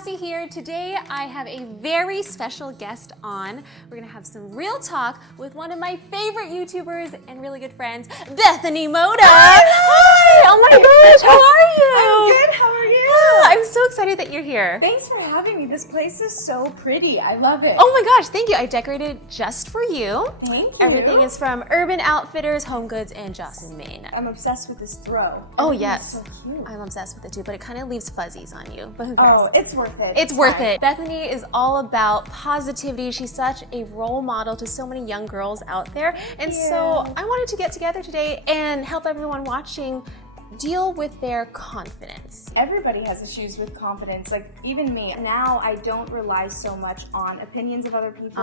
Cassey here. Today I have a very special guest on. We're gonna have some real talk with one of my favorite YouTubers and really good friends, Bethany Mota. Hi! Oh my gosh, how are you? I'm good, how are you? I'm so excited that you're here. Thanks for having me. This place is so pretty. I love it. Oh my gosh, thank you. I decorated just for you. Thank you. Everything is from Urban Outfitters, Home Goods, and Jocelyn, Maine. I'm obsessed with this throw. Oh yes, so cute. I'm obsessed with it too, but it kind of leaves fuzzies on you. But who cares? Oh, it's worth it. It's worth it. Bethany is all about positivity. She's such a role model to so many young girls out there. And so I wanted to get together today and help everyone watching deal with their confidence. Everybody has issues with confidence, like even me. Now I don't rely so much on opinions of other people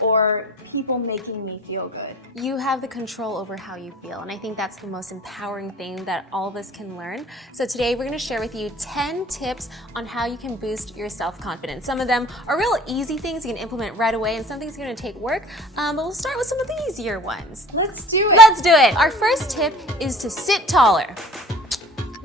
or people making me feel good. You have the control over how you feel, and I think that's the most empowering thing that all of us can learn. So today we're going to share with you 10 tips on how you can boost your self-confidence. Some of them are real easy things you can implement right away, and some things are going to take work, but we'll start with some of the easier ones. Let's do it. Let's do it. Our first tip is to sit taller.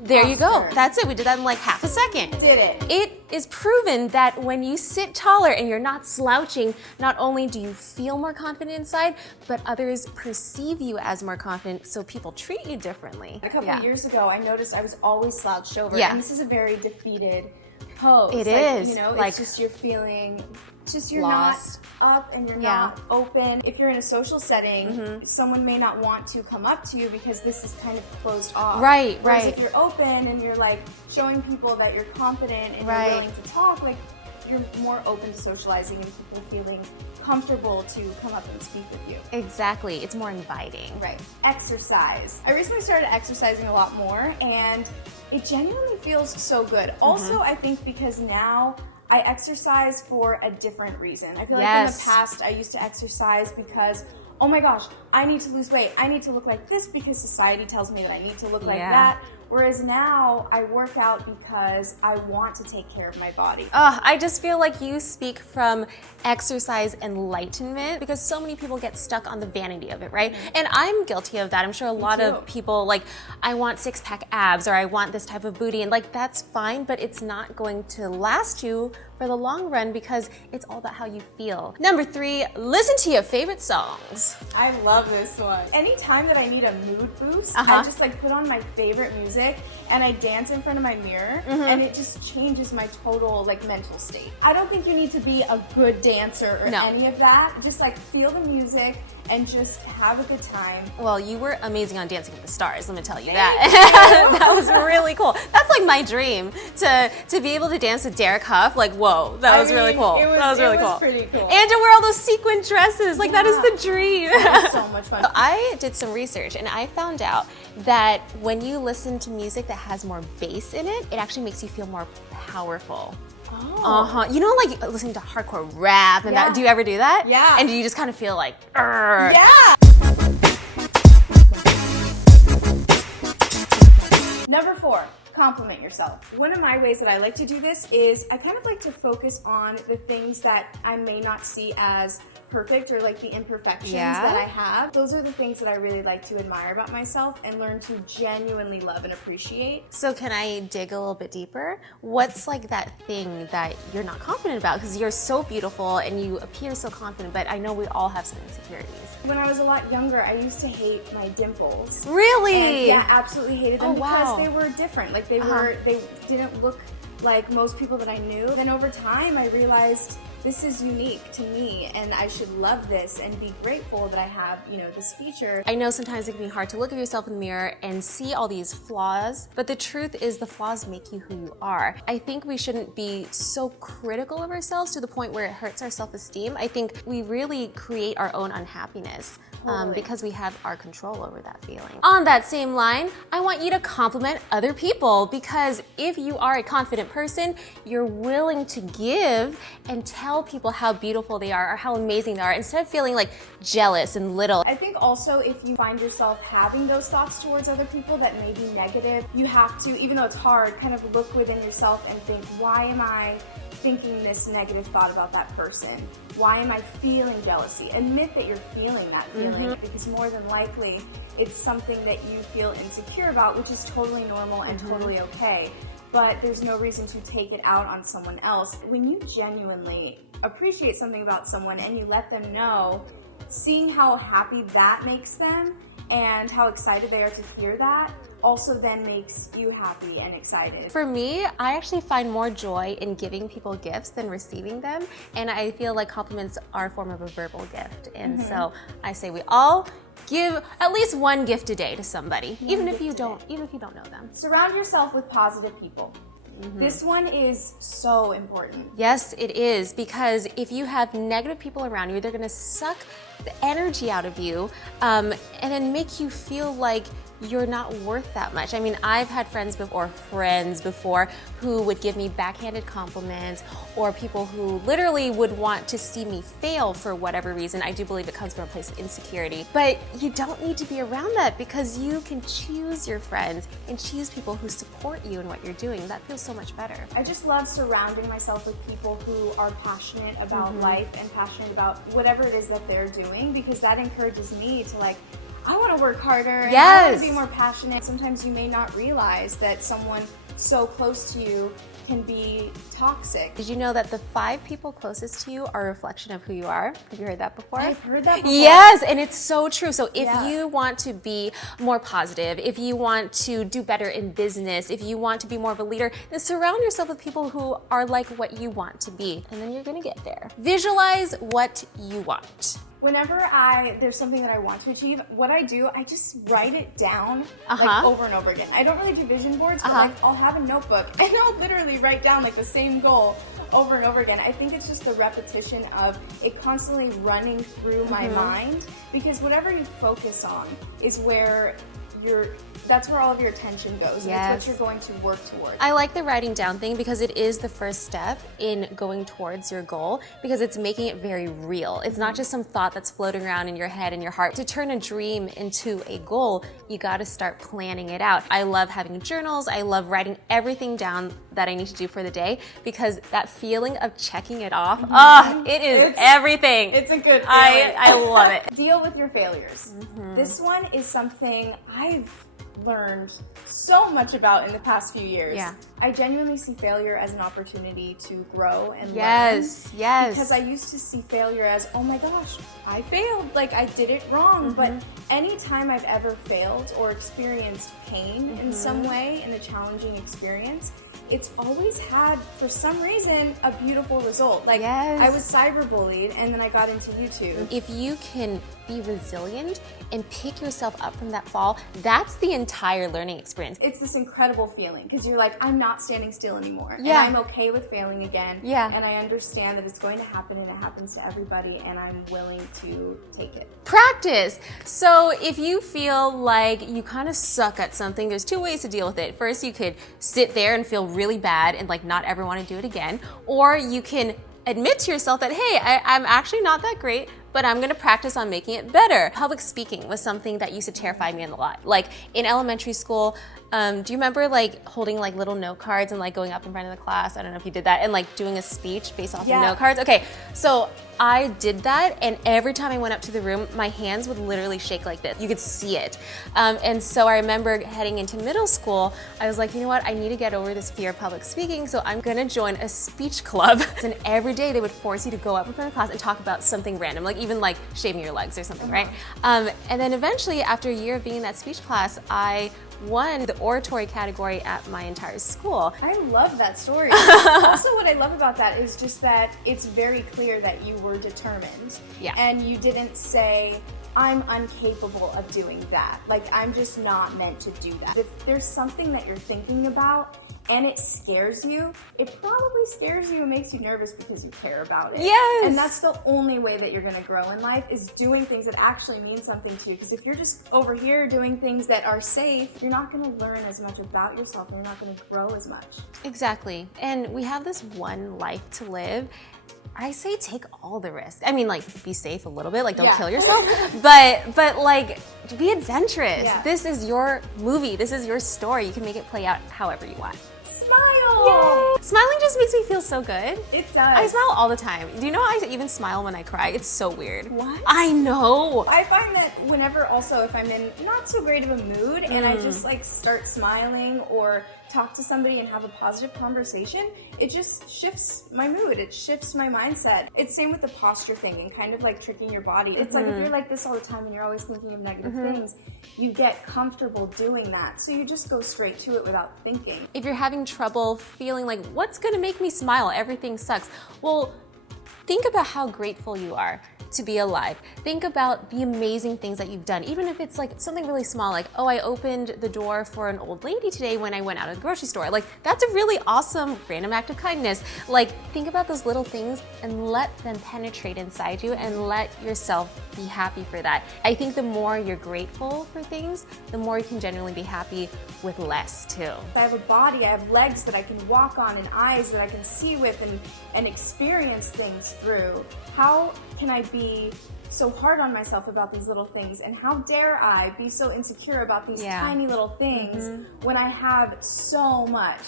There you go. That's it. We did that in like half a second. Did it. It is proven that when you sit taller and you're not slouching, not only do you feel more confident inside, but others perceive you as more confident, so people treat you differently. A couple of years ago, I noticed I was always slouched over, Yeah. and this is a very defeated pose. It like, is. You know, Like, it's just you're feeling, just you're lost. not up and you're not open. If you're in a social setting, someone may not want to come up to you because this is kind of closed off. Right, Whereas right. if you're open and you're like showing people that you're confident and you're willing to talk, like you're more open to socializing and people feeling comfortable to come up and speak with you. Exactly. It's more inviting. Right. Exercise. I recently started exercising a lot more and it genuinely feels so good. Also, I think because now I exercise for a different reason. I feel like in the past I used to exercise because, oh my gosh, I need to lose weight. I need to look like this because society tells me that I need to look like that. Whereas now I work out because I want to take care of my body. I just feel like you speak from exercise enlightenment because so many people get stuck on the vanity of it, right? And I'm guilty of that. I'm sure a lot of people like, I want six-pack abs or I want this type of booty, and like that's fine, but it's not going to last you for the long run because it's all about how you feel. Number 3, listen to your favorite songs. I love this one. Anytime that I need a mood boost, I just like put on my favorite music and I dance in front of my mirror and it just changes my total like mental state. I don't think you need to be a good dancer or any of that. Just like feel the music and just have a good time. Well, you were amazing on Dancing with the Stars, let me tell you that. That was really cool. That's like my dream, to be able to dance with Derek Huff. Like, whoa, that was really cool. That was really cool. Pretty cool. And to wear all those sequin dresses, like that is the dream. That was so much fun. So I did some research and I found out that when you listen to music that has more bass in it, it actually makes you feel more powerful. You know, like listening to hardcore rap and that. Do you ever do that? Yeah. And you just kind of feel like, Arr. Yeah. Number 4, compliment yourself. One of my ways that I like to do this is I kind of like to focus on the things that I may not see as perfect or like the imperfections that I have. Those are the things that I really like to admire about myself and learn to genuinely love and appreciate. So can I dig a little bit deeper? What's like that thing that you're not confident about? Because you're so beautiful and you appear so confident, but I know we all have some insecurities. When I was a lot younger, I used to hate my dimples. Really? And yeah, absolutely hated them because they were different. Like they didn't look like most people that I knew. Then over time, I realized this is unique to me and I should love this and be grateful that I have, you know, this feature. I know sometimes it can be hard to look at yourself in the mirror and see all these flaws, but the truth is the flaws make you who you are. I think we shouldn't be so critical of ourselves to the point where it hurts our self-esteem. I think we really create our own unhappiness. Because we have our control over that feeling. On that same line, I want you to compliment other people because if you are a confident person, you're willing to give and tell people how beautiful they are or how amazing they are instead of feeling like jealous and little. I think also if you find yourself having those thoughts towards other people that may be negative, you have to, even though it's hard, kind of look within yourself and think, why am I thinking this negative thought about that person? Why am I feeling jealousy? Admit that you're feeling that feeling because more than likely it's something that you feel insecure about, which is totally normal and totally okay. but there's no reason to take it out on someone else. When you genuinely appreciate something about someone and you let them know, seeing how happy that makes them and how excited they are to hear that also then makes you happy and excited. For me, I actually find more joy in giving people gifts than receiving them, and I feel like compliments are a form of a verbal gift. And so I say we all give at least one gift a day to somebody, even if you don't know them. Surround yourself with positive people. This one is so important. Yes, it is, because if you have negative people around you, they're gonna suck the energy out of you and then make you feel like you're not worth that much. I mean, I've had friends before who would give me backhanded compliments, or people who literally would want to see me fail for whatever reason. I do believe it comes from a place of insecurity. But you don't need to be around that, because you can choose your friends and choose people who support you in what you're doing. That feels so much better. I just love surrounding myself with people who are passionate about life and passionate about whatever it is that they're doing, because that encourages me to I want to work harder, and I want to be more passionate. Sometimes you may not realize that someone so close to you can be toxic. Did you know that the 5 people closest to you are a reflection of who you are? Have you heard that before? I've heard that before. Yes, and it's so true. So if you want to be more positive, if you want to do better in business, if you want to be more of a leader, then surround yourself with people who are like what you want to be, and then you're gonna get there. Visualize what you want. Whenever there's something that I want to achieve, what I do, I just write it down over and over again. I don't really do vision boards, but I'll have a notebook and I'll literally write down the same goal over and over again. I think it's just the repetition of it constantly running through my mind, because whatever you focus on is where that's where all of your attention goes. And it's what you're going to work towards. I like the writing down thing, because it is the first step in going towards your goal, because it's making it very real. It's not just some thought that's floating around in your head and your heart. To turn a dream into a goal, you got to start planning it out. I love having journals. I love writing everything down that I need to do for the day, because that feeling of checking it off, it's everything. It's a good feeling. I love it. Deal with your failures. This one is something I've learned so much about in the past few years. Yeah. I genuinely see failure as an opportunity to grow and learn. Yes. Because I used to see failure as, oh my gosh, I failed, I did it wrong. But anytime I've ever failed or experienced pain in some way in a challenging experience, it's always had, for some reason, a beautiful result. I was cyberbullied, and then I got into YouTube. If you can be resilient and pick yourself up from that fall, that's the entire learning experience. It's this incredible feeling, because you're like, I'm not standing still anymore. Yeah. And I'm okay with failing again. Yeah. And I understand that it's going to happen, and it happens to everybody, and I'm willing to take it. Practice. So if you feel like you kind of suck at something, there's 2 ways to deal with it. First, you could sit there and feel really bad and not ever want to do it again. Or you can admit to yourself that, hey, I'm actually not that great, but I'm gonna practice on making it better. Public speaking was something that used to terrify me a lot. In elementary school, do you remember holding little note cards and going up in front of the class? I don't know if you did that, and doing a speech based off of note cards. Okay, so I did that, and every time I went up to the room, my hands would literally shake like this. You could see it. And so I remember heading into middle school, I was like, you know what, I need to get over this fear of public speaking, so I'm gonna join a speech club. And every day they would force you to go up in front of class and talk about something random, even shaving your legs or something, right? And then eventually, after a year of being in that speech class, I won the oratory category at my entire school. I love that story. Also, what I love about that is just that it's very clear that you were determined. Yeah. And you didn't say, I'm incapable of doing that. I'm just not meant to do that. If there's something that you're thinking about and it scares you, it probably scares you and makes you nervous because you care about it. Yes. And that's the only way that you're gonna grow in life, is doing things that actually mean something to you. Because if you're just over here doing things that are safe, you're not gonna learn as much about yourself, and you're not gonna grow as much. Exactly. And we have this one life to live. I say take all the risks. Be safe a little bit, don't kill yourself, but be adventurous. Yeah. This is your movie. This is your story. You can make it play out however you want. Smile! Yay. Smiling just makes me feel so good. It does. I smile all the time. Do you know I even smile when I cry? It's so weird. What? I know. I find that whenever also if I'm in not so great of a mood and I just start smiling or talk to somebody and have a positive conversation, it just shifts my mood. It shifts my mindset. It's same with the posture thing and kind of like tricking your body. It's like if you're like this all the time and you're always thinking of negative things, you get comfortable doing that. So you just go straight to it without thinking. If you're having trouble feeling like, what's gonna make me smile? Everything sucks. Well, think about how grateful you are to be alive. Think about the amazing things that you've done, even if it's like something really small, like, oh, I opened the door for an old lady today when I went out of the grocery store. Like, that's a really awesome random act of kindness. Like, think about those little things and let them penetrate inside you and let yourself be happy for that. I think the more you're grateful for things, the more you can genuinely be happy with less too. I have a body, I have legs that I can walk on and eyes that I can see with and experience things through. How can I be so hard on myself about these little things, and how dare I be so insecure about these tiny little things when I have so much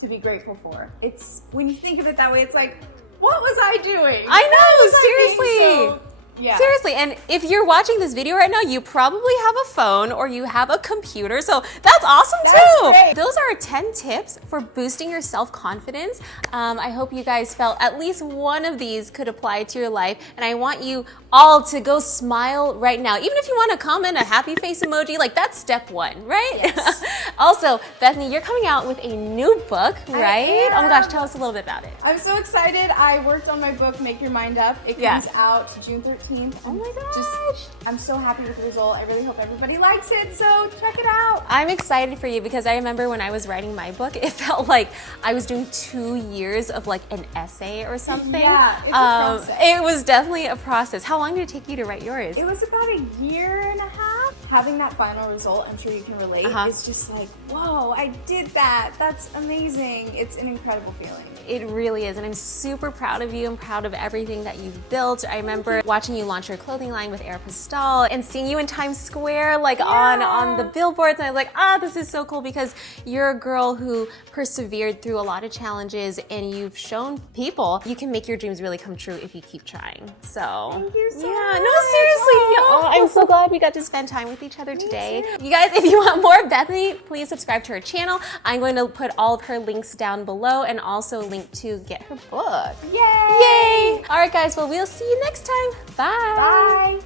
to be grateful for? It's, when you think of it that way, it's like, what was I doing? I know, seriously. Yeah. Seriously, and if you're watching this video right now, you probably have a phone or you have a computer, so that's awesome too. Great. Those are 10 tips for boosting your self-confidence. I hope you guys felt at least one of these could apply to your life, and I want you all to go smile right now. Even if you want to comment a happy face emoji, like that's step one, right? Yes. Also, Bethany, you're coming out with a new book, right? I Oh my gosh, tell us a little bit about it. I'm so excited. I worked on my book, Make Your Mind Up. It comes out June 13th. Oh my gosh. I'm so happy with the result. I really hope everybody likes it, so check it out. I'm excited for you because I remember when I was writing my book, it felt like I was doing 2 years of like an essay or something. Yeah, it's a process. It was definitely a process. How long did it take you to write yours? It was about a year and a half. Having that final result, I'm sure you can relate, it's just like, whoa, I did that. That's amazing. It's an incredible feeling. It really is, and I'm super proud of you. I'm proud of everything that you've built. I remember watching you launch your clothing line with Aeropostale and seeing you in Times Square, like on the billboards, and I was like, this is so cool because you're a girl who persevered through a lot of challenges, and you've shown people you can make your dreams really come true if you keep trying. So thank you so much. No, seriously. Oh, I'm so glad we got to spend time with each other today. You guys, if you want more of Bethany, please subscribe to her channel. I'm going to put all of her links down below and also link to get her book. Yay! Yay! All right, guys, well, we'll see you next time. Bye.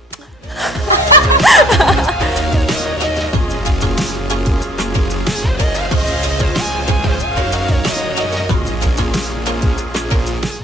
Bye.